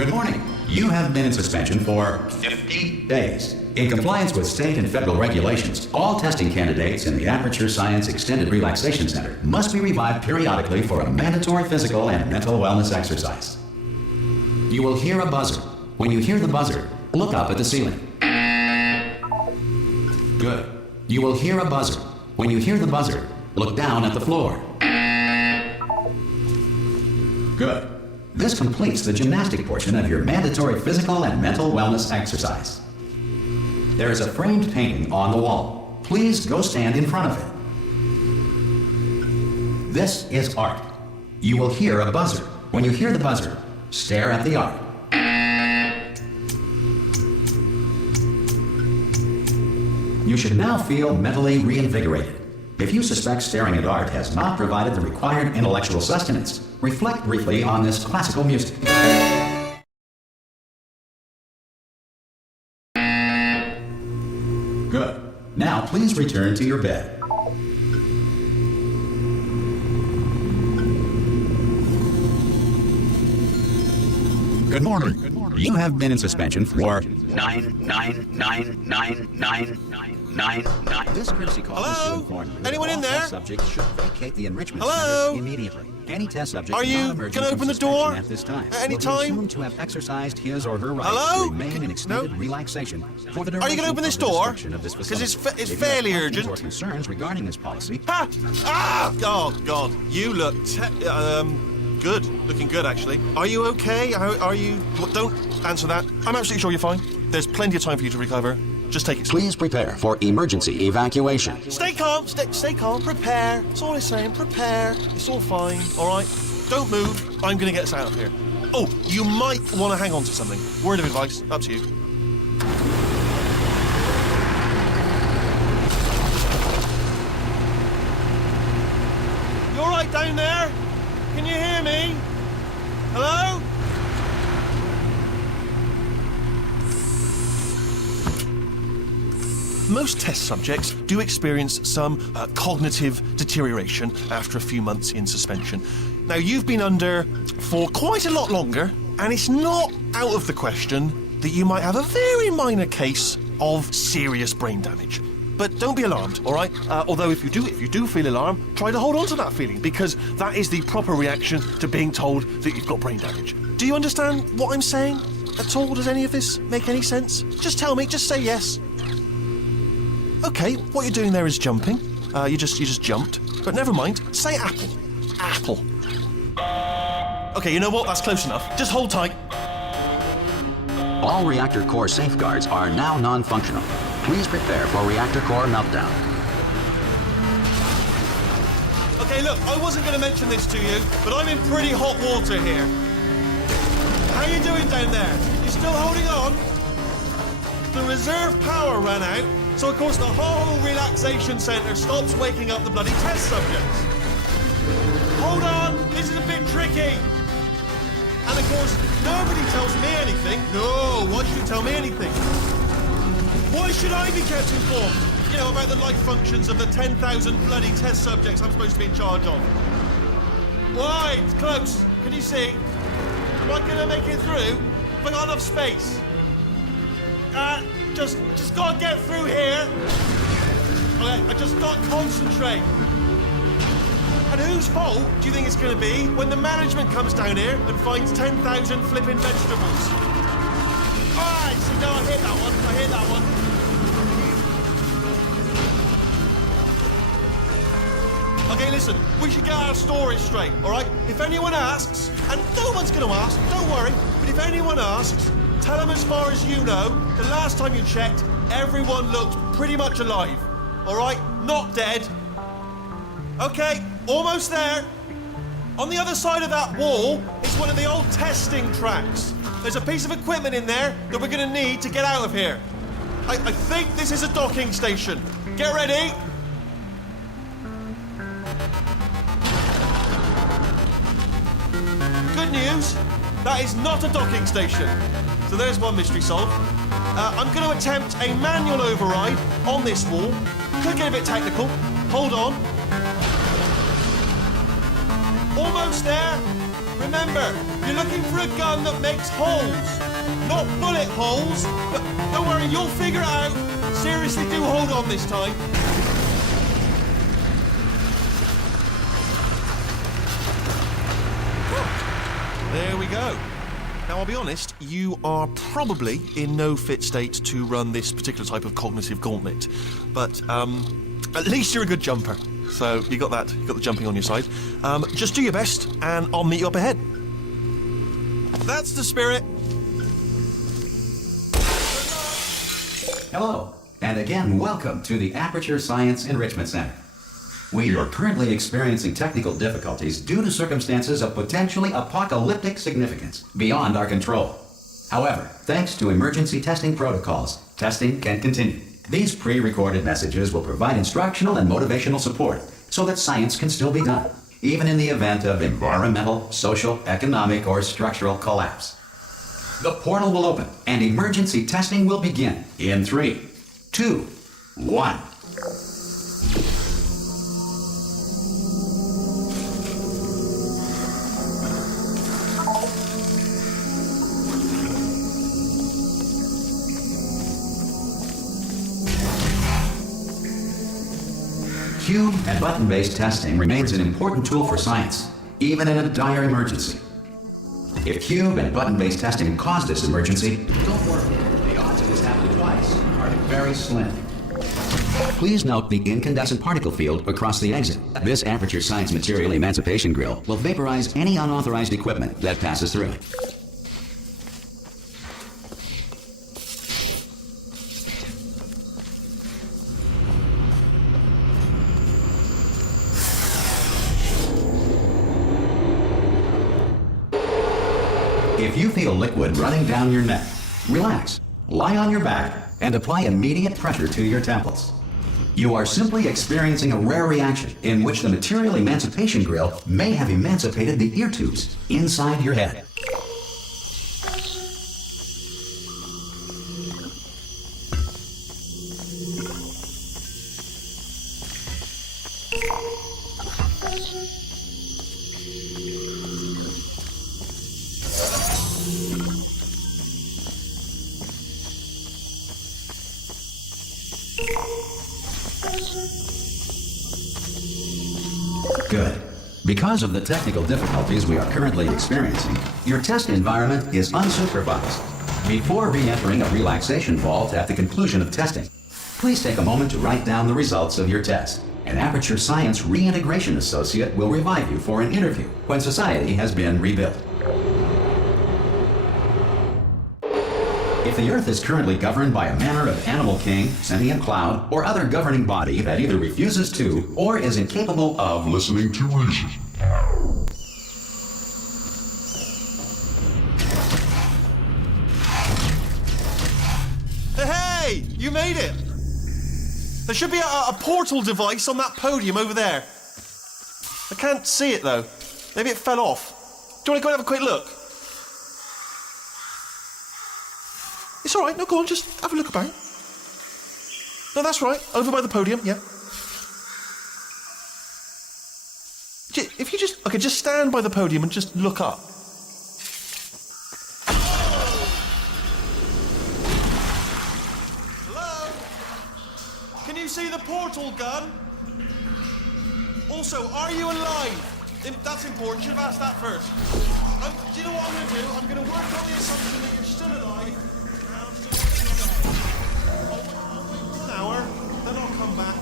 Good morning. You have been in suspension for 50 days. In compliance with state and federal regulations, all testing candidates in the Aperture Science Extended Relaxation Center must be revived periodically for a mandatory physical and mental wellness exercise. You will hear a buzzer. When you hear the buzzer, look up at the ceiling. Good. You will hear a buzzer. When you hear the buzzer, look down at the floor. Good. This completes the gymnastic portion of your mandatory physical and mental wellness exercise. There is a framed painting on the wall. Please go stand in front of it. This is art. You will hear a buzzer. When you hear the buzzer, stare at the art. You should now feel mentally reinvigorated. If you suspect staring at art has not provided the required intellectual sustenance, reflect briefly on this classical music. Good. Now please return to your bed. Good morning. You have been in suspension for 9999999. This courtesy call is to inform you that Anyone all in there? test subjects should vacate the enrichment Hello? center immediately. Any test subject Are you not emerging gonna from open the suspension door at this time at any will be time? assumed to have exercised his or her right Hello? to remain in extended No? relaxation for the Are you duration gonna open this of the door? description of this 'Cause facility. it's If you have fairly questions urgent. or concerns regarding this policy, Ha! Ah! Oh, God. You look good. Looking good, actually. Are you okay? Are you... Well, don't answer that. I'm absolutely sure you're fine. There's plenty of time for you to recover. Just take it slow. please prepare for emergency evacuation. Stay calm. Stay calm. Prepare. That's all I'm saying. Prepare. It's all fine. All right? Don't move. I'm going to get us out of here. Oh, you might want to hang on to something. Word of advice. Up to you. You all right down there? Can you hear me? Hello? Most test subjects do experience some cognitive deterioration after a few months in suspension. Now, you've been under for quite a lot longer, and it's not out of the question that you might have a very minor case of serious brain damage. But don't be alarmed, all right? Although if you do feel alarmed, try to hold on to that feeling, because that is the proper reaction to being told that you've got brain damage. Do you understand what I'm saying at all? Does any of this make any sense? Just tell me, just say yes. Okay, what you're doing there is jumping. You just jumped. But never mind. Say apple. Apple. Okay, you know what? That's close enough. Just hold tight. All reactor core safeguards are now non-functional. Please prepare for reactor core meltdown. Okay, look, I wasn't going to mention this to you, but I'm in pretty hot water here. How you doing down there? You still holding on? The reserve power ran out, so of course the whole relaxation centre stops waking up the bloody test subjects. Hold on, this is a bit tricky. And of course, nobody tells me anything. No, why should you tell me anything? Why should I be kept informed? You know, about the life functions of the 10,000 bloody test subjects I'm supposed to be in charge of. Why? It's close. Can you see? Am I gonna make it through? Have I got enough space? Just gotta get through here. Okay, I just gotta concentrate. And whose fault do you think it's gonna be when the management comes down here and finds 10,000 flipping vegetables? Alright, so no, I hear that one. Okay, listen, we should get our story straight, alright? If anyone asks, and no one's gonna ask, don't worry, but if anyone asks, tell them as far as you know, the last time you checked, everyone looked pretty much alive. Alright? Not dead. Okay, almost there. On the other side of that wall is one of the old testing tracks. There's a piece of equipment in there that we're gonna need to get out of here. I think this is a docking station. Get ready. Good news, that is not a docking station. So there's one mystery solved. I'm going to attempt a manual override on this wall. Could get a bit technical. Hold on. Almost there. Remember, you're looking for a gun that makes holes, not bullet holes. But don't worry, you'll figure it out. Seriously, do hold on this time. There we go. Now, I'll be honest, you are probably in no fit state to run this particular type of cognitive gauntlet. But at least you're a good jumper. So you got that. You got the jumping on your side. Just do your best, and I'll meet you up ahead. That's the spirit. Hello, and again, welcome to the Aperture Science Enrichment Center. We are currently experiencing technical difficulties due to circumstances of potentially apocalyptic significance beyond our control. However, thanks to emergency testing protocols, testing can continue. These pre-recorded messages will provide instructional and motivational support so that science can still be done, even in the event of environmental, social, economic, or structural collapse. The portal will open and emergency testing will begin in 3, 2, 1. Cube and button-based testing remains an important tool for science, even in a dire emergency. If cube and button-based testing caused this emergency, don't worry. The odds of this happening twice are very slim. Please note the incandescent particle field across the exit. This Aperture Science Material Emancipation Grill will vaporize any unauthorized equipment that passes through it. If you feel liquid running down your neck, relax, lie on your back, and apply immediate pressure to your temples. You are simply experiencing a rare reaction in which the Material Emancipation Grill may have emancipated the ear tubes inside your head. Good. Because of the technical difficulties we are currently experiencing, your test environment is unsupervised. Before re-entering a relaxation vault at the conclusion of testing, please take a moment to write down the results of your test. An Aperture Science Reintegration Associate will revive you for an interview when society has been rebuilt. If the Earth is currently governed by a manner of animal king, sentient cloud, or other governing body that either refuses to or is incapable of listening to reason. Hey! You made it! There should be a portal device on that podium over there. I can't see it, though. Maybe it fell off. Do you want to go and have a quick look? It's all right. No, go on. Just have a look about. No, that's right. Over by the podium, yeah. If you just stand by the podium and just look up. Hello? Can you see the portal gun? Also, are you alive? That's important. Should have asked that first. Do you know what I'm going to do? I'm going to work on the assumption that you're still alive. I'll wait for an hour, then I'll come back,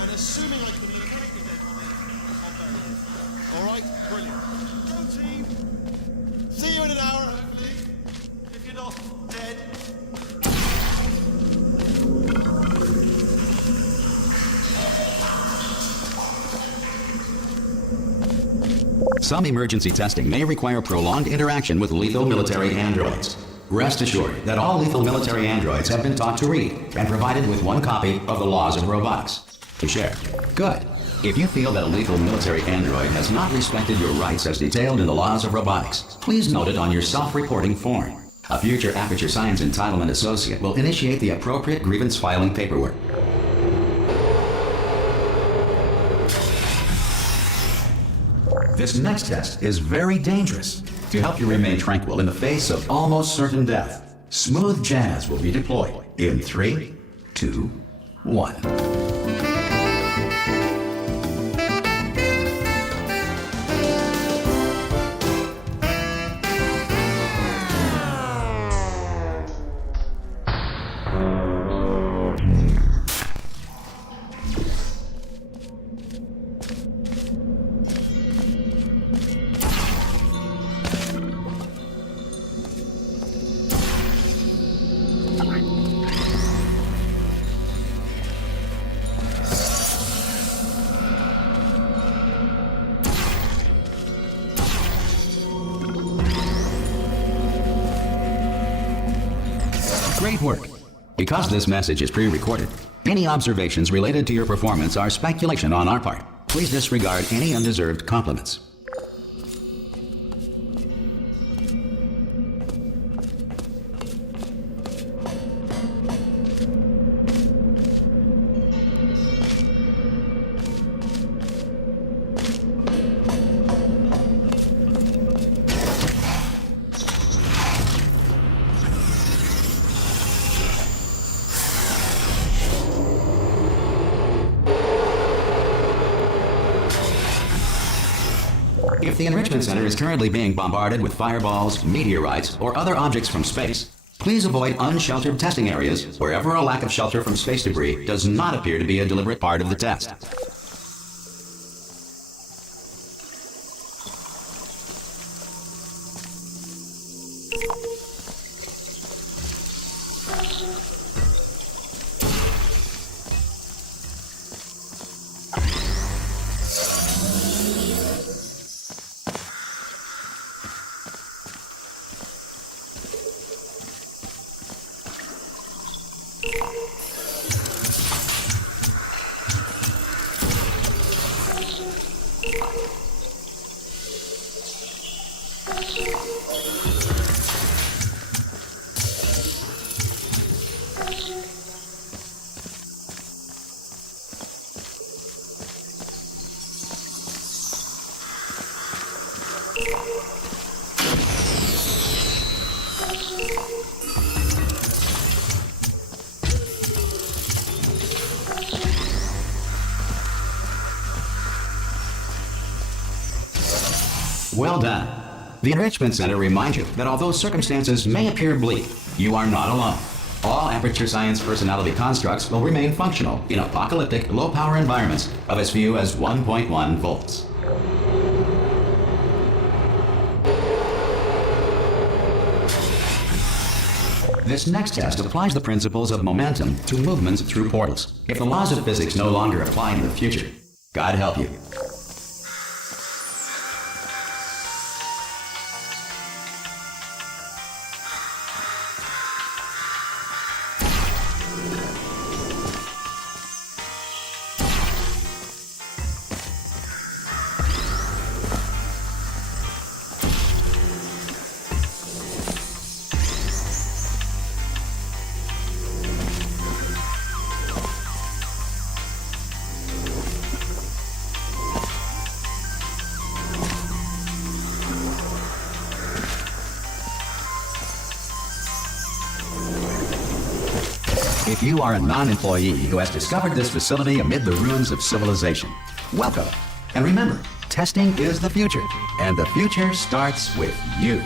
and assuming I can locate your dead body, I'll bury it. All right? Brilliant. Go team. See you in an hour, hopefully, if you're not dead. Some emergency testing may require prolonged interaction with lethal military androids. Rest assured that all lethal military androids have been taught to read and provided with one copy of the Laws of Robotics to share. Good. If you feel that a lethal military android has not respected your rights as detailed in the Laws of Robotics, please note it on your self-reporting form. A future Aperture Science Entitlement Associate will initiate the appropriate grievance filing paperwork. this next test is very dangerous. To help you remain tranquil in the face of almost certain death, smooth jazz will be deployed in 3, 2, 1. Great work. Because this message is pre-recorded, any observations related to your performance are speculation on our part. Please disregard any undeserved compliments. If the Enrichment Center is currently being bombarded with fireballs, meteorites, or other objects from space, please avoid unsheltered testing areas wherever a lack of shelter from space debris does not appear to be a deliberate part of the test. Well done. The Enrichment Center reminds you that although circumstances may appear bleak, you are not alone. All Aperture Science personality constructs will remain functional in apocalyptic, low-power environments of as few as 1.1 volts. This next test applies the principles of momentum to movements through portals. If the laws of physics no longer apply in the future, God help you. If you are a non-employee who has discovered this facility amid the ruins of civilization, welcome. And remember, testing is the future, and the future starts with you.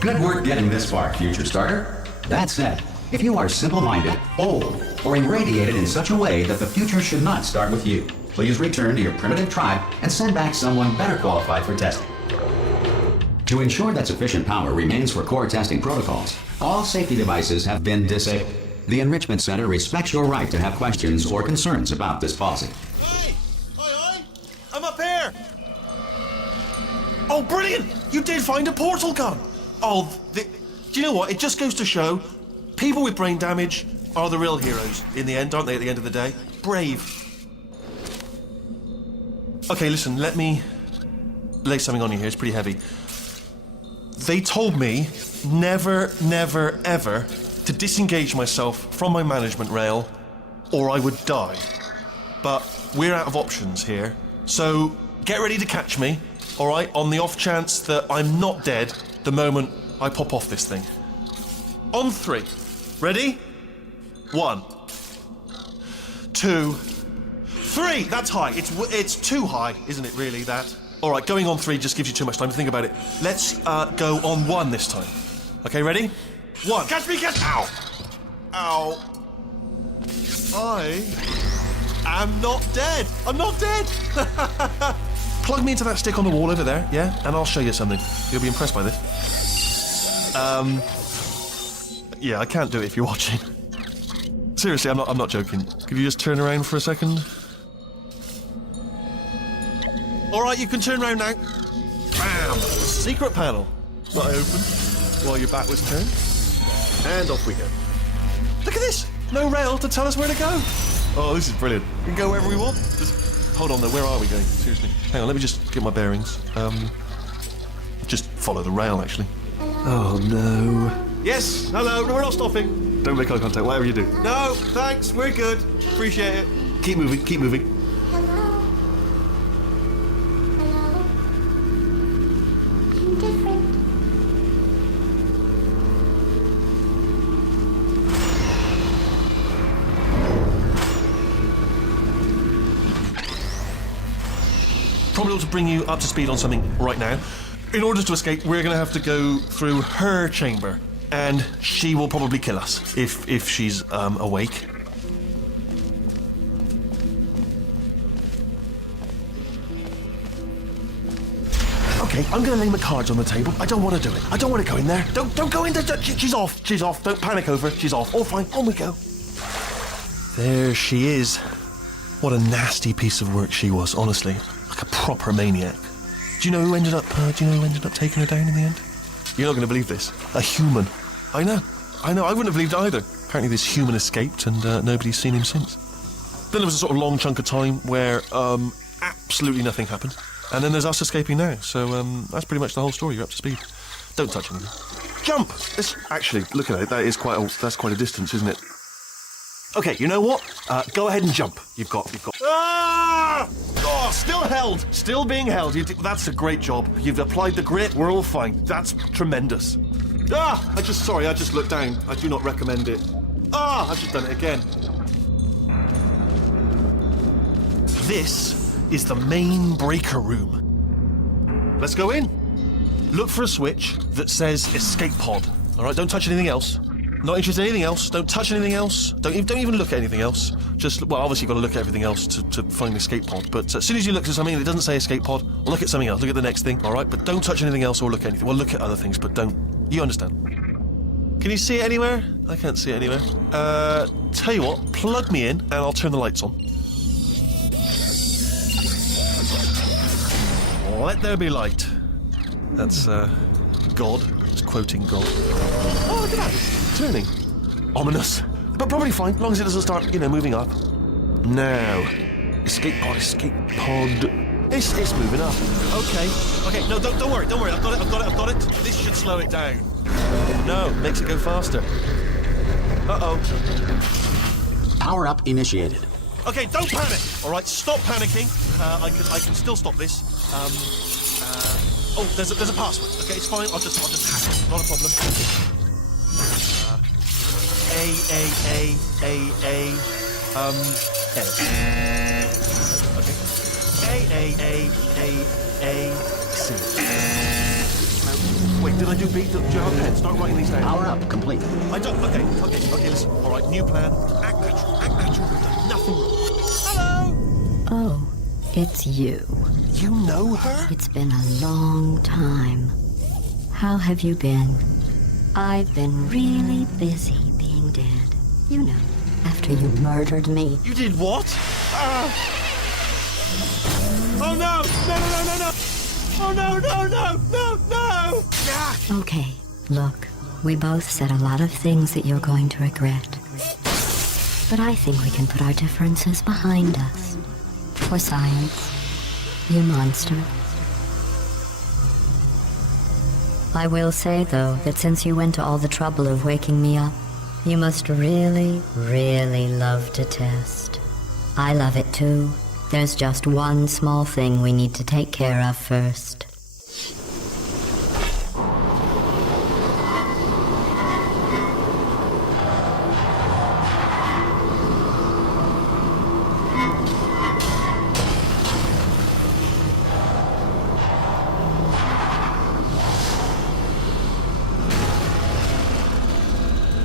Good work getting this far, future starter. That said, if you are simple-minded, old, or irradiated in such a way that the future should not start with you, please return to your primitive tribe and send back someone better qualified for testing. To ensure that sufficient power remains for core testing protocols, all safety devices have been disabled. The Enrichment Center respects your right to have questions or concerns about this policy. Hey! Hi! I'm up here! Oh, brilliant! You did find a portal gun! Oh, do you know what? It just goes to show people with brain damage are the real heroes in the end, aren't they, at the end of the day? Brave. Okay, listen, let me lay something on you here. It's pretty heavy. They told me never, never, ever to disengage myself from my management rail or I would die. But we're out of options here, so get ready to catch me, all right, on the off chance that I'm not dead the moment I pop off this thing. On 3. Ready? 1, 2, 3. That's high. It's too high, isn't it, really, that? All right, going on 3 just gives you too much time to think about it. Let's go on 1 this time. Okay, ready? 1. Catch me, catch... Ow! Ow. I am not dead. I'm not dead. Plug me into that stick on the wall over there, yeah? And I'll show you something. You'll be impressed by this. Yeah, I can't do it if you're watching. Seriously, I'm not joking. Could you just turn around for a second? All right, you can turn around now. Bam! Secret panel. That I opened while your back was turned. And off we go. Look at this! No rail to tell us where to go. Oh, this is brilliant. We can go wherever we want. Just hold on though, where are we going? Seriously. Hang on, let me just get my bearings. Just follow the rail, actually. Oh, no. Yes, hello, no, we're not stopping. Don't make eye contact, whatever you do. No, thanks, we're good. Appreciate it. Keep moving, keep moving. Hello? Hello? I'm different. Probably ought to bring you up to speed on something right now. In order to escape, we're going to have to go through her chamber, and she will probably kill us if she's awake. Okay, I'm going to lay my cards on the table. I don't want to do it. I don't want to go in there. Don't go in there. She's off. She's off. Don't panic over. She's off. All fine. On we go. There she is. What a nasty piece of work she was, honestly. Like a proper maniac. Do you know who ended up taking her down in the end? You're not going to believe this. A human. I know. I wouldn't have believed it either. Apparently this human escaped and nobody's seen him since. Then there was a sort of long chunk of time where absolutely nothing happened. And then there's us escaping now. So that's pretty much the whole story. You're up to speed. Don't touch anything. Jump! Actually, look at it. That's quite a distance, isn't it? Okay, you know what? Go ahead and jump. You've got... Ah! Oh, still held. Still being held. That's a great job. You've applied the grit. We're all fine. That's tremendous. Ah! I just looked down. I do not recommend it. Ah! I've just done it again. This is the main breaker room. Let's go in. Look for a switch that says escape pod. All right, don't touch anything else. Not interested in anything else. Don't touch anything else. Don't even look at anything else. Just, well, obviously you've got to look at everything else to find the escape pod. But as soon as you look at something and it doesn't say escape pod, look at something else. Look at the next thing, all right? But don't touch anything else or look at anything. Well, look at other things, but don't. You understand? Can you see it anywhere? I can't see it anywhere. Tell you what, plug me in and I'll turn the lights on. Let there be light. That's, God. It's quoting God. Oh, look at that. It's turning. Ominous. But probably fine, as long as it doesn't start, moving up. Now. Escape pod. It's moving up. Okay, no, don't worry. I've got it. This should slow it down. No, makes it go faster. Uh-oh. Power up initiated. Okay, don't panic. All right, stop panicking. I can still stop this. Oh, there's a password. Okay, it's fine. I'll just hack it. Not a problem. Okay. A C. Wait, did I do B? Do you have a pen? Start writing these down. Power up, complete. I don't. Okay, listen. All right, new plan. Act natural, act natural. We've done nothing wrong. Hello! Oh, it's you. You know her? It's been a long time. How have you been? I've been really busy being dead. You know, after you murdered me. You did what? Oh no! No! Oh no! Ah! Okay, look, we both said a lot of things that you're going to regret. But I think we can put our differences behind us. For science, you monster. I will say, though, that since you went to all the trouble of waking me up, you must really, really love to test. I love it too. There's just one small thing we need to take care of first.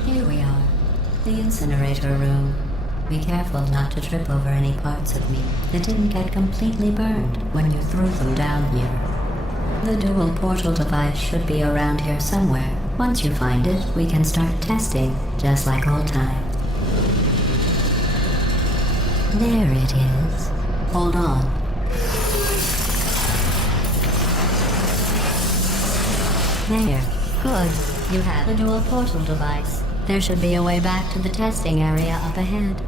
Here we are, the incinerator room. Be careful not to trip over any parts of me that didn't get completely burned when you threw them down here. The dual portal device should be around here somewhere. Once you find it, we can start testing, just like old times. There it is. Hold on. There. Good. You have the dual portal device. There should be a way back to the testing area up ahead.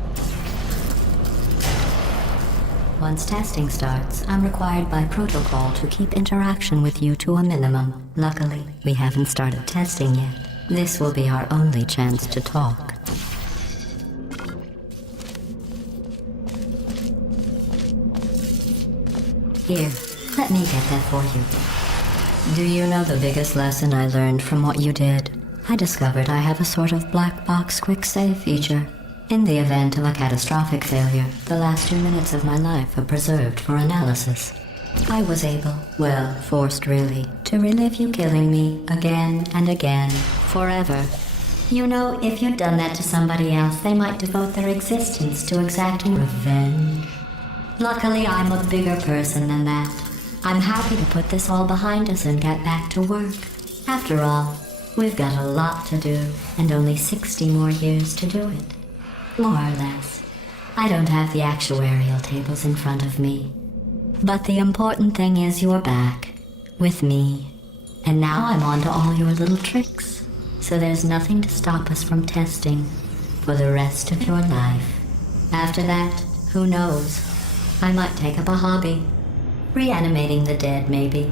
Once testing starts, I'm required by protocol to keep interaction with you to a minimum. Luckily, we haven't started testing yet. This will be our only chance to talk. Here, let me get that for you. Do you know the biggest lesson I learned from what you did? I discovered I have a sort of black box quick save feature. In the event of a catastrophic failure, the last 2 minutes of my life are preserved for analysis. I was able, well, forced really, to relive you killing me again and again, forever. You know, if you'd done that to somebody else, they might devote their existence to exacting revenge. Luckily, I'm a bigger person than that. I'm happy to put this all behind us and get back to work. After all, we've got a lot to do, and only 60 more years to do it. More or less. I don't have the actuarial tables in front of me. But the important thing is you're back. With me. And now I'm on to all your little tricks. So there's nothing to stop us from testing for the rest of your life. After that, who knows? I might take up a hobby. Reanimating the dead, maybe.